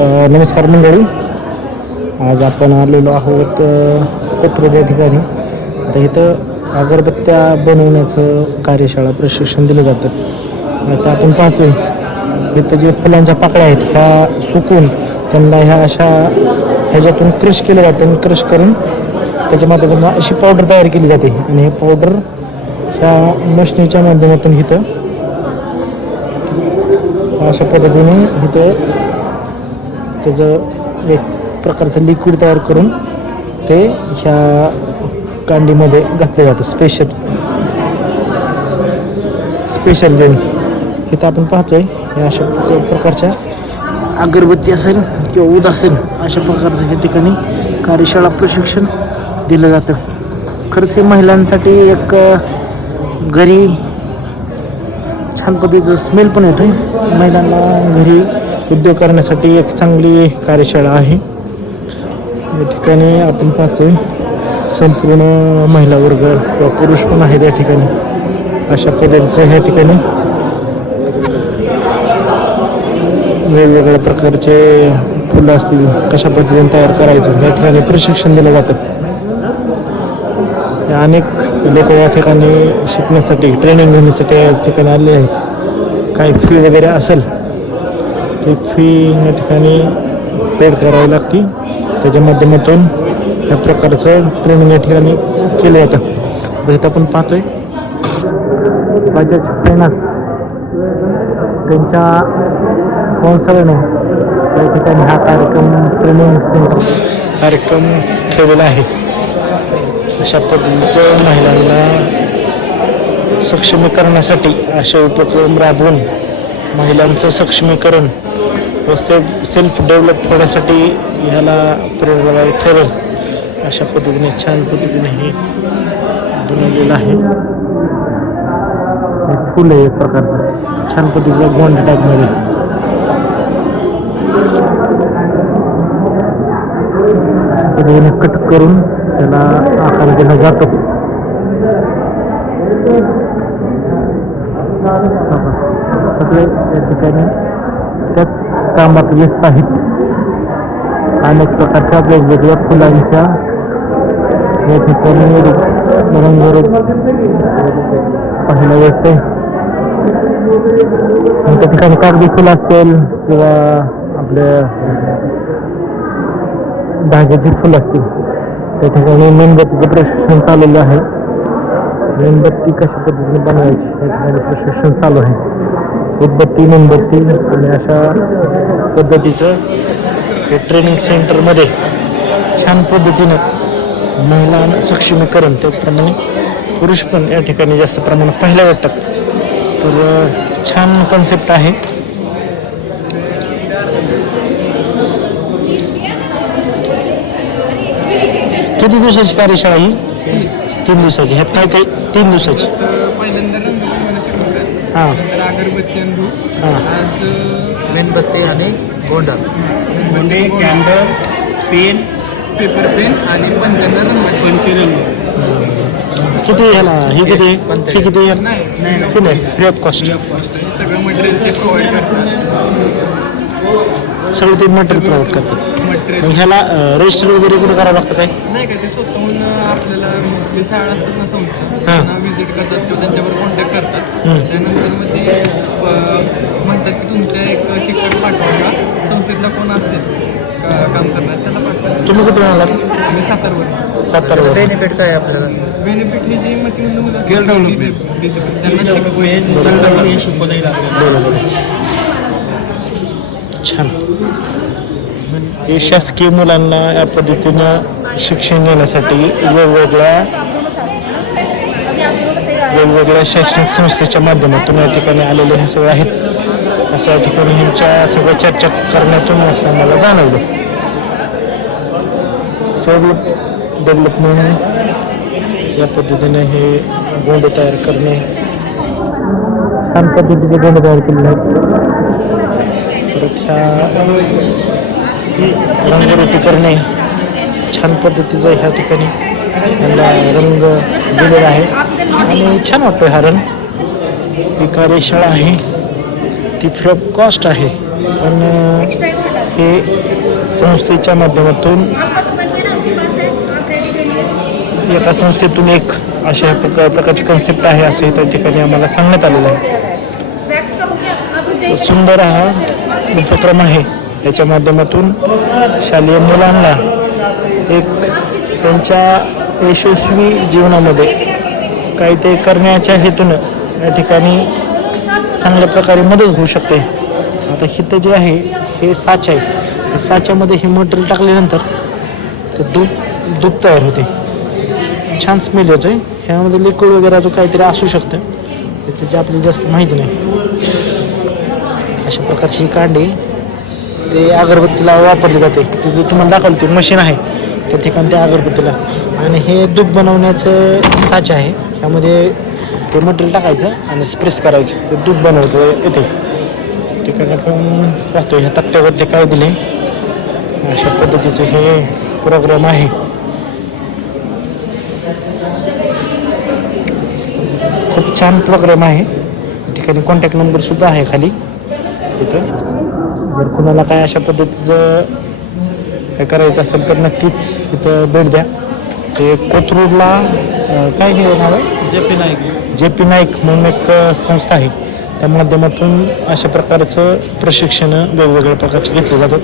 नमस्कार मंडळी. आज आपण आलेलो आहोत अ, या ठिकाणी आता इथं अगरबत्त्या बनवण्याचं कार्यशाळा प्रशिक्षण दिलं जातं. आता आपण पाहतोय इथं जे फुलांच्या पाकळ्या आहेत ह्या सुकून त्यांना ह्या अशा ह्याच्यातून क्रश केलं जातं आणि क्रश करून त्याच्या माध्यमातून अशी पावडर तयार केली जाते. आणि हे पावडर ह्या मशनीच्या माध्यमातून इथं अशा पद्धतीने इथं त्याचं एक प्रकारचं लिक्विड तयार करून ते ह्या कांडीमध्ये घातलं जातं. स्पेशल स्पेशल देऊन इथं आपण पाहतोय हे अशा प्रकारच्या अगरबत्ती असेल किंवा उद असेल अशा प्रकारचं या ठिकाणी कार्यशाळा प्रशिक्षण दिलं जातं. खरंच हे महिलांसाठी एक घरी छान पद्धतीचं स्मेल पण येतो महिलांना घरी उद्योग करण्यासाठी एक चांगली कार्यशाळा आहे. या ठिकाणी आपण पाहतोय संपूर्ण महिला वर्ग किंवा पुरुष पण आहेत या ठिकाणी. अशा पद्धतीचं ह्या ठिकाणी वेगवेगळ्या प्रकारचे फुलं असतील कशा पद्धतीने तयार करायचं या ठिकाणी प्रशिक्षण दिलं जातं. अनेक लोक या ठिकाणी शिकण्यासाठी ट्रेनिंग घेण्यासाठी या ठिकाणी आले आहेत. काही फी वगैरे असेल ती फी या ठिकाणी पेड करावी लागते त्याच्या माध्यमातून या प्रकारचं ट्रेनिंग या ठिकाणी केलं जातं. तर इथं आपण पाहतोय. बजाज ट्रेनर त्यांच्या स्पॉन्सरने त्या ठिकाणी हा कार्यक्रम ट्रेनिंग सेंटर कार्यक्रम ठेवलेला आहे. अशा पद्धतीचं महिलांना सक्षमीकरणासाठी असे उपक्रम राबवून महिलांचं सक्षमीकरण व सेल्फ सेल्फ डेव्हलप होण्यासाठी ह्याला प्रेरणादायी ठरेल. अशा पद्धतीने छान पद्धतीने हे बनवलेलं आहे. फुल आहे एक प्रकारचं. छान पद्धतीचं गोंड टाईपमध्ये कट करून त्याला आकार दिला जातो. सगळे या ठिकाणी त्याच कामात व्यस्त आहेत अनेक प्रकारच्या वेगवेगळ्या फुलांच्या या ठिकाणी रंगरूप पाहायला येते त्या ठिकाणी कागदी फुलं असेल किंवा आपल्या धाग्याची फुलं असतील त्या ठिकाणी मेणबत्तीचं प्रशिक्षण चाललेलं आहे. मेणबत्ती कशा पद्धतीने बनवायची या ठिकाणी प्रशिक्षण चालू आहे. उदबत्ती मेणबत्ती आणि अशा पद्धतीचं हे ट्रेनिंग सेंटरमध्ये छान पद्धतीनं महिला सक्षमीकरण त्याचप्रमाणे पुरुष पण या ठिकाणी जास्त प्रमाणात पाहायला वाटतात तर छान कन्सेप्ट आहे. किती दिवसाची कार्यशाळा ही? तीन दिवसाची. ह्यात काय काय? तीन दिवसाची. हां. नंतर अगरबत्ती आणि धूप हां. आज मेणबत्ती आणि गोंडा म्हणजे कॅन्डल पेन. पेपर पेन आणि पंचांना रंग. किती ह्याला ही किती? फी किती? नाही नाही फी नाही फ्री ऑफ कॉस्ट हे सगळं मटेरियल ते प्रोव्हाइड करतात. सगळं ते मटेरियल प्रोव्हाइड करतात. मग ह्याला रजिस्टर वगैरे कुठं करावं लागतं काय? नाही का ते स्वतःहून आपल्याला जे शाळा असतात ना संस्था हां. त्यांना व्हिजिट करतात किंवा त्यांच्याबरोबर कॉन्टॅक्ट करतात. हम्म. त्यानंतर मग ते अं, म्हणतात की तुमच्या एक शिक्षक पाठवा का संस्थेतला कोण असेल का- काम करणार त्याला पाठवा तुम्ही कुठून आलात? आम्ही सातारवर सातारा बेनिफिट काय आपल्याला? बेनिफिट हे जे मग स्किल डेव्हलपमेंट त्यांना शिकवून. छान. हे शासकीय मुलांना या पद्धतीनं शिक्षण घेण्यासाठी वेगवेगळ्या वेगवेगळ्या शैक्षणिक संस्थेच्या माध्यमातून या ठिकाणी आलेले हे सगळे आहेत. असं या ठिकाणी ह्यांच्या सगळ्या चर्चा करण्यातून असं मला जाणवलं. सर्व डेव्हलपमेंट या पद्धतीने हे गोंड तयार करणे. छान पद्धतीचे गोंड तयार केलेले आहेत परत ह्या रंगरोटी करणे छान पद्धतीचं ह्या ठिकाणी यांना रंग दिलेला आहे. आणि छान वाटतो हा रंग. ही कार्यशाळा आहे. ती फ्री ऑफ कॉस्ट आहे. पण हे संस्थेच्या माध्यमातून एका संस्थेतून एक अशा प्रकार प्रकारची कन्सेप्ट आहे असं त्या ठिकाणी आम्हाला सांगण्यात आलेलं आहे. सुंदर हा उपक्रम आहे. याच्या माध्यमातून शालेय मुलांना एक त्यांच्या यशस्वी जीवनामध्ये काही ते करण्याच्या हेतूनं या ठिकाणी चांगल्या प्रकारे मदत होऊ शकते. आता हिथं जे आहे हे साच आहे. साच्यामध्ये हे मटेरियल टाकल्यानंतर ते दूध दूध तयार होते. छान स्मेल येतोय. ह्यामध्ये लिक्विड वगैरे जो काहीतरी असू शकतं. त्याची आपली जास्त माहिती नाही. अशा प्रकारची ही कांडी ते अगरबत्तीला वापरली जाते. ते जे तुम्हाला दाखवलं ते मशीन आहे. त्या ठिकाणी त्या अगरबत्तीला. आणि हे दूध बनवण्याचं साच आहे. त्यामध्ये ते मटेरियल टाकायचं आणि स्प्रेस करायचं. ते दूध बनवतं येते ठिकाणी आपण पाहतो ह्या तक्त्यावरती काय दिले अशा पद्धतीचं हे प्रोग्राम आहे. खूप छान प्रोग्राम आहे. ठिकाणी कॉन्टॅक्ट नंबर सुद्धा आहे खाली. इथं. जर कुणाला काय अशा पद्धतीचं हे करायचं असेल तर नक्कीच इथं भेट द्या. ते कोथरूडला काय हे नाव आहे? J P Naik. J P Naik म्हणून एक संस्था आहे. त्या माध्यमातून अशा प्रकारचं प्रशिक्षण वेगवेगळ्या प्रकारचे घेतले जातात.